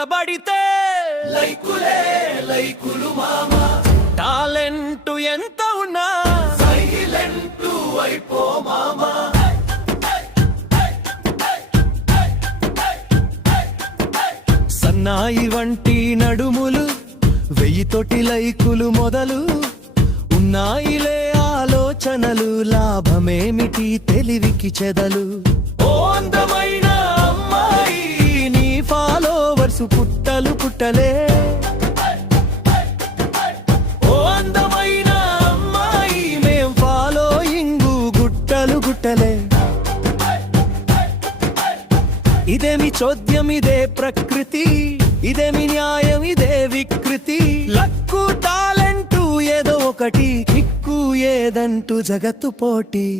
కనబడితే లైకులే లైకులు మామా, టాలెంట్ ఎంత ఉన్నా సైలెంట్ అయిపో మామా. సన్నాయి వంటి నడుములు 1000 లైకులు మొదలు ఉన్నాయిలే ఆలోచనలు, లాభమేమిటి తెలివికి చెదలు. ఓ అందమైన అమ్మాయి నీ ఫాలోవర్స్ పుట్టలు పుట్టలే. ఓ అందమైన అమ్మాయి మేం ఫాలోయింగు గుట్టలు గుట్టలే. ఇదేమి చోద్యం, ఇదే ప్రకృతి, ఇదేమి న్యాయం, ఇదే వికృతి. లక్కు టాలెంటు ఏదో ఒకటి, కిక్కు ఏదంటూ జగత్తు పోటీ.